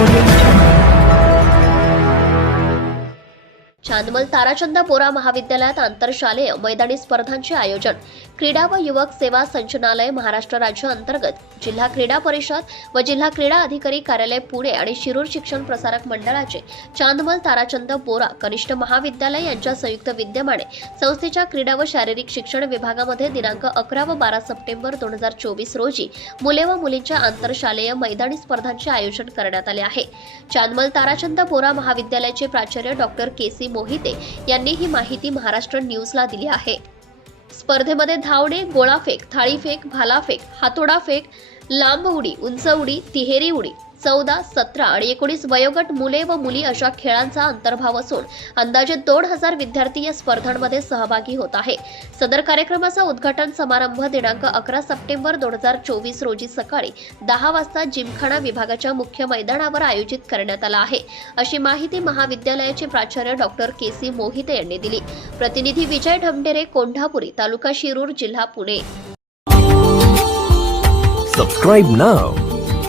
audience. Chandmal Tarachand बोरा महाविद्यालयात आंतरशालेय मैदानी स्पर्धांचे आयोजन. क्रीडा व युवक सेवा संचनालय महाराष्ट्र राज्य अंतर्गत. जिल्हा क्रीडा परिषद व जिल्हा क्रीडा अधिकारी कार्यालय पुणे आणि शिरूर शिक्षण प्रसारक मंडळाचे चांदमल ताराचंद बोरा कनिष्ठ महाविद्यालय यांच्या संयुक्त विद्यमाने संस्थेच्या क्रीडा व शारीरिक शिक्षण विभागामध्ये दिनांक अकरा व बारा सप्टेंबर दोन हजार चोवीस रोजी मुले व मुलींच्या आंतरशालेय मैदानी स्पर्धांचे आयोजन करण्यात आले आहे. चांदमल ताराचंद बोरा महाविद्यालयाचे प्राचार्य डॉक्टर के सी मोहिते यांनी ही माहिती महाराष्ट्र न्यूजला दिली आहे. स्पर्धेमध्ये धावणे गोळाफेक थाळीफेक भालाफेक हातोडा फेक लांब उडी उंच उडी तिहेरी उडी चौदा सतरा आणि एकोणीस वयोगट मुले व मुली अशा खेळांचा अंतर्भाव असून अंदाजे दोन हजार विद्यार्थी या स्पर्धांमध्ये सहभागी होत आहे. सदर कार्यक्रमाचा उद्घाटन समारंभ दिनांक अकरा सप्टेंबर दोन हजार चोवीस रोजी सकाळी दहा वाजता जिमखाना विभागाच्या मुख्य मैदानावर आयोजित करण्यात आला आहे. अशी माहिती महाविद्यालयाचे प्राचार्य डॉक्टर के सी मोहिते यांनी दिली. प्रतिनिधी विजय ढमढेरे कोंढापुरी तालुका शिरूर जिल्हा पुणे. Subscribe now.